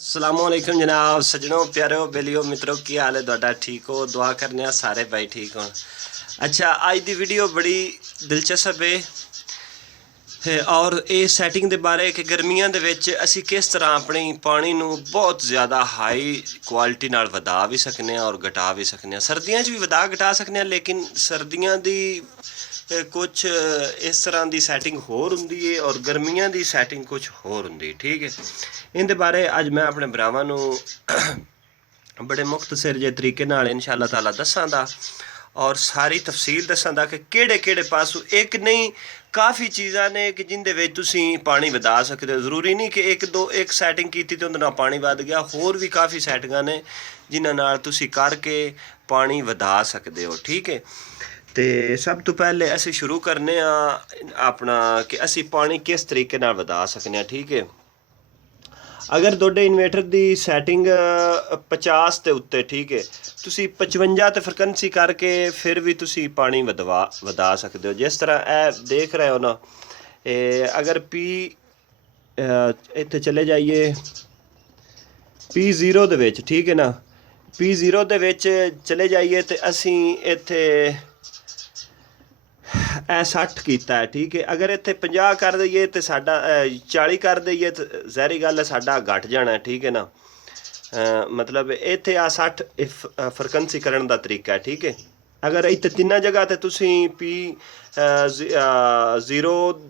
अस्सलामुअलैकुम जनाब सजनों प्यारो बेलियो मित्रों की हाल है तुहाडा ठीक हो दुआ करने सारे भाई ठीक हो। अच्छा अज दी वीडियो बड़ी दिलचस्प है और ये सैटिंग के बारे कि गर्मियों के विच असी किस तरह अपनी पानी नू बहुत ज़्यादा हाई क्वालिटी नाल वधा भी सकने और घटा भी सकने। सर्दियों भी वधा घटा सकने लेकिन सर्दियों की कुछ इस तरह की सैटिंग होर हुंदी है और गर्मियों की सैटिंग कुछ होर हुंदी। ठीक है, इनके बारे अज मैं अपने भरावां नू बड़े मुख्तसर जे तरीके नाल इंशाअल्लाह ताला दसांगा और सारी तफसील दसांगा कि किहड़े किहड़े पासों एक नहीं काफ़ी चीज़ां ने कि जिंदे विच तुसीं पानी वधा सकते हो। ज़रूरी नहीं कि एक सैटिंग की तो उहदे नाल पानी वध गया, होर भी काफ़ी सैटिंगां ने जिन्हां नाल तुसीं करके पानी वधा सकते हो। ठीक है, तो सब तो पहले असीं शुरू करने अपना कि असीं पानी किस तरीके नाल वधा सकने। ठीक है, अगर तुहाडे इन्वेटर की सैटिंग 50 के उत्ते ठीक है तुसीं 55 ते फ्रिक्वेंसी करके फिर भी तुसीं पानी वधा सकते हो। जिस तरह ए देख रहे हो ना, अगर पी इत्थे चले जाइए P0 दे विच, ठीक है ना, P0 दे विच चले जाइए तो असीं इत्थे 60 कीता है। ठीक है, अगर इत्थे 50 कर दईए तो साडा 40 कर दईए तो ज़ाहिरी गल है साडा घट जाना है। ठीक है ना, मतलब इत्थे 60 फ्रिक्वेंसी करने का तरीका है। ठीक है, अगर इत्थे तिन्ना जगह ते तुसीं P0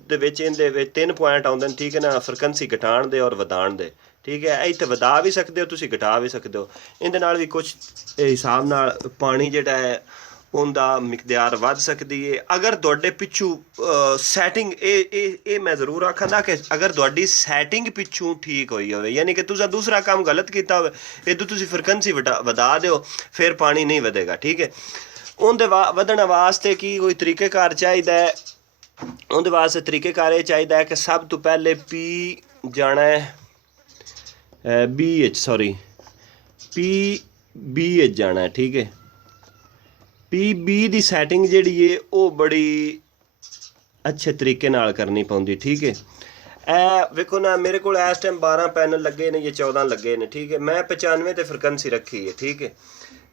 दे विच इहदे विच 3 पॉइंट आउंदे ने। ठीक है ना, फ्रिक्वेंसी घटाण दे और वधाण दे। ठीक है, इत्थे वधा भी सकते हो तुसीं घटा भी सकते हो। इहदे नाल भी कुछ हिसाब नाल पानी जिहड़ा है उनका मिकदार वध सकती है। अगर तुहाडे पिछू सैटिंग ये मैं जरूर आखांगा कि अगर तुहाडी सैटिंग पिछू ठीक हुई होवे, यानी कि तुसा दूसरा काम गलत किया होवे, इदू तुसीं फ्रिक्वेंसी वधा दिओ फिर पानी नहीं वधेगा। ठीक है, उनदे वधण वास्ते की कोई तरीकेकार चाहिदा है। उनदे वास्ते तरीकेकार ये चाहिदा है कि सब तो पहले पी जाना है BH सॉरी PB जाना है। ठीक है, PB की सैटिंग जिहड़ी है वो बड़ी अच्छे तरीके नाल करनी पौंदी। ठीक है, वेखो ना मेरे को इस टाइम 12 पैनल लगे ने, ये 14 लगे ने। ठीक है, मैं 95 ते फ्रिक्वेंसी रखी है। ठीक है,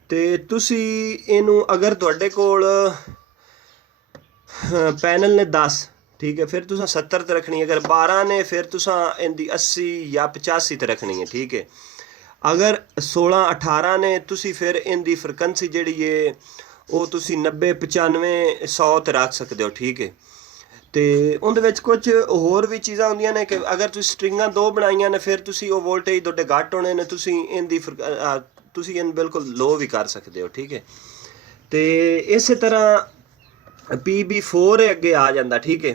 तो तुसीं इनू अगर तुहाडे कोल पैनल ने 10, ठीक है, फिर तुसां 70 ते रखनी है। अगर 12 ने फिर तुसां इनदी 80 या 85 ते रखनी है। ठीक है, अगर 16-18 ने तुसीं फिर इनदी फ्रिक्वेंसी जिहड़ी है वो तुसीं 90-95 100 ते रख सकते हो। ठीक है, तो उहदे विच कुछ होर भी चीज़ां हुंदियां ने कि अगर तुसीं स्ट्रिंगां 2 बनाईयां ने फिर तुसीं वो वोल्टेज तुहाडे घट होने ने, तुसीं इनदी तुसीं इन बिल्कुल लो भी कर सकते हो। ठीक है, तो इस तरह PB4 अगे आ जाता। ठीक है,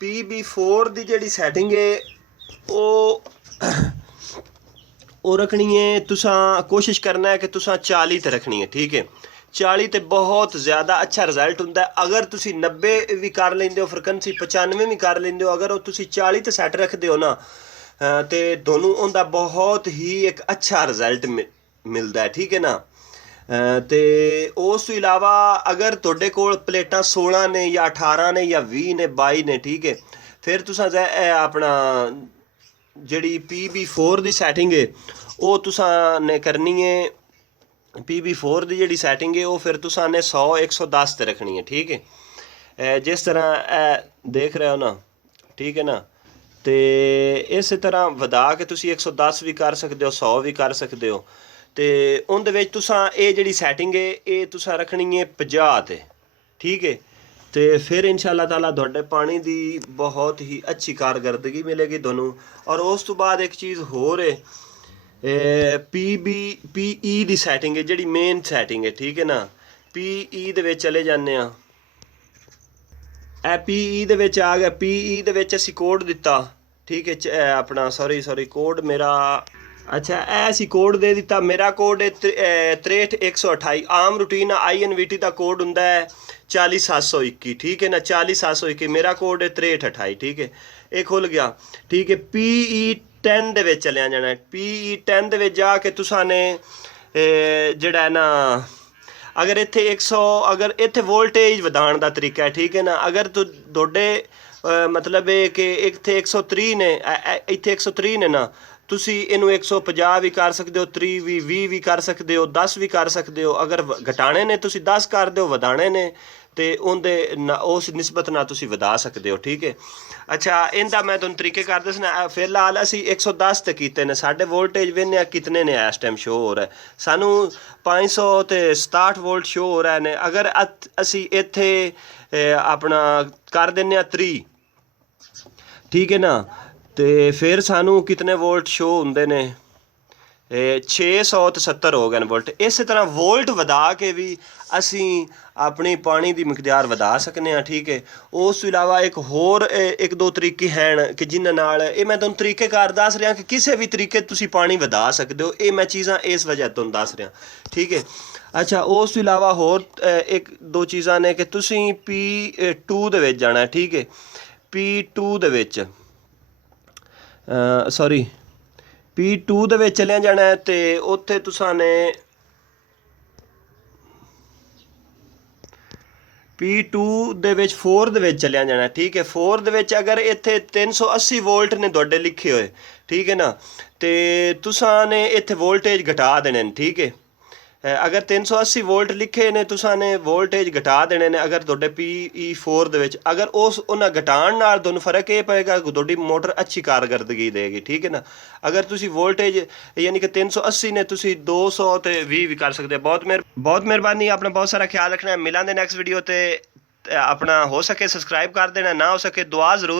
PB4 की जिहड़ी सैटिंग है वो रखनी है, तुसां कोशिश करना है कि तुसां 40 ते रखनी है। ठीक है, 40 ते बहुत ज़्यादा अच्छा रिजल्ट हुंदा है। अगर तुसीं 90 भी कर लेंदे हो, फ्रिक्वेंसी 95 भी कर लेंदे हो, अगर वो तुसीं 40 ते सैट रखते हो ना तो दोनों उनका बहुत ही एक अच्छा रिजल्ट मिलता है। ठीक है ना, तो उस तो इलावा अगर तुहाडे कोल प्लेटां 16 ने या 18 ने या 20 ने 22 ने, ठीक है, फिर तुसां अपना जिहड़ी PB4 की सैटिंग है वो तुसां ने करनी है। PB4 की जिहड़ी सैटिंग है वो फिर तुसां ने 100-110 ते रखनी है। ठीक है, जिस तरह देख रहे हो ना, ठीक है ना, तो इस तरह वधा के तुसीं 110 भी कर सकते हो, 100 भी कर सकते हो। तो उनदे विच तुसां ये जिहड़ी सैटिंग है ये तुसां रखनी है 50 ते। ठीक है, तो फिर इंशाअल्लाह ताला तुहाडे पानी की बहुत ही अच्छी कारकर्दगी मिलेगी दोनों। और उस तो बाद एक चीज़ होर है, PE की सैटिंग है जिहड़ी मेन सैटिंग है। ठीक है ना, PE दे विच चले जाने PE दे विच आ गया। PE दे विच असीं कोड दिता। ठीक है, अपना सॉरी कोड मेरा अच्छा ऐसी कोड दे दिता। मेरा कोड है 63128। आम रूटीन INVT का कोड हुंदा है 40721। ठीक है ना, 40721 मेरा कोड है 6328। ठीक है, ये खुल गया। ठीक है, PE10 दे विच चलिया जाना है। PE10 दे विच जाके तुसां ने जिहड़ा है ना, अगर इत्थे 100 अगर इत्थे वोल्टेज वधाण का तरीका है। ठीक है ना, अगर तुहाडे मतलब है कि इत्थे 130 ने, इत्थे 130 ने ना, ਤੁਸੀਂ ਇਹਨੂੰ 150 ਵੀ ਕਰ ਸਕਦੇ ਹੋ, 30 ਵੀ, 20 ਵੀ ਕਰ ਸਕਦੇ ਹੋ, 10 ਵੀ ਕਰ ਸਕਦੇ ਹੋ। ਅਗਰ ਘਟਾਣੇ ਨੇ ਤੁਸੀਂ 10 ਕਰ ਦਿਓ, ਵਧਾਣੇ ਨੇ ਤੇ ਉਹਦੇ ਉਸ ਨਿਸਬਤ ਨਾਲ ਤੁਸੀਂ ਵਧਾ ਸਕਦੇ ਹੋ। ਠੀਕ ਹੈ। ਅੱਛਾ, ਇਹਦਾ ਮੈਂ ਤੁਹਾਨੂੰ ਤਰੀਕੇ ਕਰ ਦੱਸਣਾ। ਫਿਲਹਾਲ ਅਸੀਂ 110 ਤੇ ਕੀਤੇ ਨੇ, ਸਾਡੇ ਵੋਲਟੇਜ ਵੇਖਦੇ ਆ ਕਿਤਨੇ ਨੇ ਇਸ ਟਾਈਮ ਸ਼ੋ ਹੋ ਰਿਹਾ ਸਾਨੂੰ 567 ਵੋਲਟ ਸ਼ੋ ਹੋ ਰਹੇ ਨੇ। ਅਗਰ ਅਸੀਂ ਇੱਥੇ ਆਪਣਾ ਕਰ ਦਿੰਦੇ ਆ 3, ਠੀਕ ਹੈ ਨਾ, ਤੇ ਫਿਰ ਸਾਨੂੰ ਕਿਤਨੇ ਵੋਲਟ ਸ਼ੋ ਹੁੰਦੇ ਨੇ 670 ਹੋ ਗਏ ਨੇ ਵੋਲਟ। ਇਸੇ ਤਰ੍ਹਾਂ ਵੋਲਟ ਵਧਾ ਕੇ ਵੀ ਅਸੀਂ ਆਪਣੀ ਪਾਣੀ ਦੀ ਮਿਕਦਾਰ ਵਧਾ ਸਕਨੇ ਹਾਂ। ਠੀਕ ਹੈ। ਉਸ ਤੋਂ ਇਲਾਵਾ ਇੱਕ ਹੋਰ 1-2 ਤਰੀਕੇ ਹਨ ਕਿ ਜਿਨ੍ਹਾਂ ਨਾਲ, ਇਹ ਮੈਂ ਤੁਹਾਨੂੰ ਤਰੀਕੇਕਾਰ ਦੱਸ ਰਿਹਾ ਕਿ ਕਿਸੇ ਵੀ ਤਰੀਕੇ ਤੁਸੀਂ ਪਾਣੀ ਵਧਾ ਸਕਦੇ ਹੋ। ਇਹ ਮੈਂ ਚੀਜ਼ਾਂ ਇਸ ਵਜ੍ਹਾ ਤੁਹਾਨੂੰ ਦੱਸ ਰਿਹਾ। ਠੀਕ ਹੈ। ਅੱਛਾ, ਉਸ ਤੋਂ ਇਲਾਵਾ ਹੋਰ 1-2 ਚੀਜ਼ਾਂ ਨੇ ਕਿ ਤੁਸੀਂ P2 ਦੇ ਵਿੱਚ ਜਾਣਾ। ਠੀਕ ਹੈ। P2 ਦੇ ਵਿੱਚ ਸੌਰੀ P2 ਦੇ ਵਿੱਚ ਚਲਿਆ ਜਾਣਾ ਤੇ ਉੱਥੇ ਤੁਸਾਂ ਨੇ P2 ਦੇ ਵਿੱਚ 4 ਦੇ ਵਿੱਚ ਚਲਿਆ ਜਾਣਾ। ਠੀਕ ਹੈ। 4 ਦੇ ਵਿੱਚ ਅਗਰ ਇੱਥੇ 380 ਵੋਲਟ ਨੇ ਤੁਹਾਡੇ ਲਿਖੇ ਹੋਏ, ਠੀਕ ਹੈ ਨਾ, ਤੇ ਤੁਸਾਂ ਨੇ ਇੱਥੇ ਵੋਲਟੇਜ ਘਟਾ ਦੇਣੇ ਨੇ। ਠੀਕ ਹੈ। ਅਗਰ 380 ਵੋਲਟ ਲਿਖੇ ਨੇ ਤੁਸਾਂ ਨੇ ਵੋਲਟੇਜ ਘਟਾ ਦੇਣੇ ਨੇ। ਅਗਰ ਤੁਹਾਡੇ PE4 ਦੇ ਵਿੱਚ ਅਗਰ ਉਹਨਾਂ ਘਟਾਉਣ ਨਾਲ ਤੁਹਾਨੂੰ ਫਰਕ ਇਹ ਪਏਗਾ ਕਿ ਤੁਹਾਡੀ ਮੋਟਰ ਅੱਛੀ ਕਾਰਗਰਦਗੀ ਦੇਗੀ। ਠੀਕ ਹੈ ਨਾ। ਅਗਰ ਤੁਸੀਂ ਵੋਲਟੇਜ ਯਾਨੀ ਕਿ 380 ਨੇ ਤੁਸੀਂ 200 ਤੇ 20 ਵੀ ਕਰ ਸਕਦੇ ਹੋ। ਬਹੁਤ ਮਿਹਰਬਾਨੀ। ਆਪਣਾ ਬਹੁਤ ਸਾਰਾ ਖਿਆਲ ਰੱਖਣਾ। ਮਿਲਾਂਗੇ ਨੈਕਸਟ ਵੀਡੀਓ ਤੇ। ਆਪਣਾ ਹੋ ਸਕੇ ਸਬਸਕ੍ਰਾਈਬ ਕਰ ਦੇਣਾ, ਨਾ ਹੋ ਸਕੇ ਦੁਆ ਜ਼ਰੂਰ